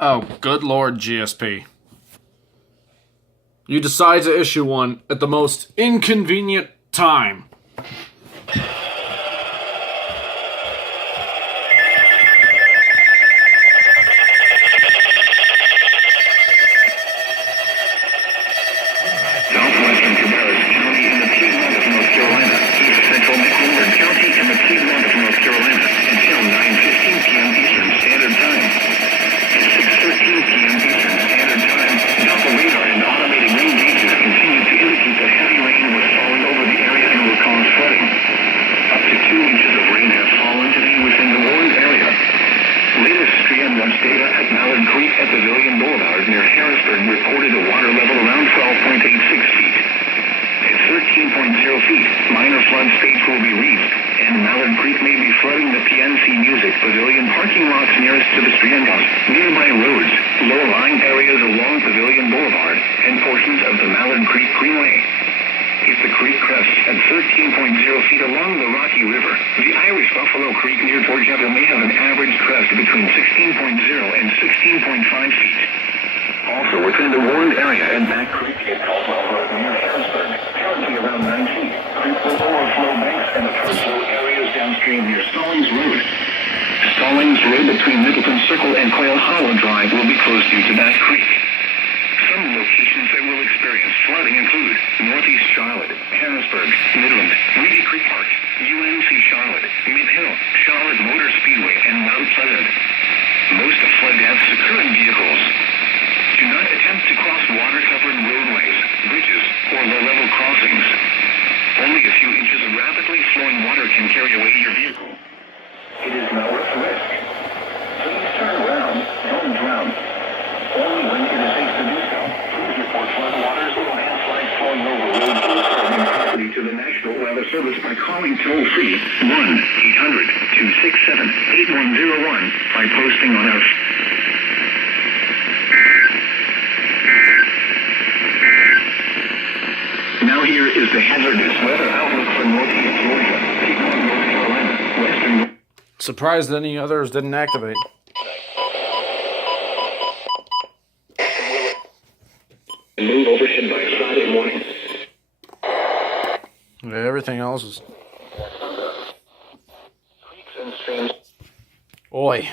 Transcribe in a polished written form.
Oh, good lord, GSP. You decide to issue one at the most inconvenient time. Southwestern Cabarrus County in the Piedmont of North Carolina, East Central McLaurin County in the Piedmont of North Carolina, until 9:15 p.m. Eastern Standard Time. At 6:13 p.m. Eastern Standard Time, Doppler radar and automated rain gauges continued to indicate that heavy rain was falling over the area and will cause flooding. Up to 2 inches of rain have fallen today within the warned area. Latest stream watch data at Mallard Creek at Pavilion Boulevard near Harrisburg reported a water level around 12.86 feet. At 13.0 feet, minor flood stage will be reached, and Mallard Creek may be flooding the PNC Music Pavilion parking lots nearest to the stream house, nearby roads, low-lying areas along Pavilion Boulevard, and portions of the Mallard Creek Greenway. If the creek crests at 13.0 feet along the Rocky River, the Irish Buffalo Creek near Georgetown may have an average crest between 16.0 and 16.5 feet. Also within the warned area at Back Creek at Caldwell Road near Harrisburg, currently around 9 feet. Creek will overflow banks and approach low areas downstream near Stallings Road. Stallings Road between Middleton Circle and Quail Hollow Drive will be closed due to Back Creek. Some locations that will experience flooding include Northeast Charlotte, Harrisburg, Midland, Reedy Creek Park, UNC Charlotte, Mid-Hill, Charlotte Motor Speedway, and Mount Pleasant. Most of flood deaths occur in vehicles. Do not attempt to cross water-covered roadways, bridges, or low-level crossings. Only a few inches of rapidly flowing water can carry away your vehicle. It is now worth the risk. Please turn around, don't drown. Only when it is safe to do so. Please report flood waters or landslides flowing over roads or disturbing property to the National Weather Service by calling toll-free 1-800-267-8101 by posting on our... Now here is the hazardous weather outlook for Northeast Georgia, Piedmont, North Carolina, Western... Surprised any others didn't activate. Move overhead by Friday morning. Yeah, everything else is... Creeks and streams. Oi.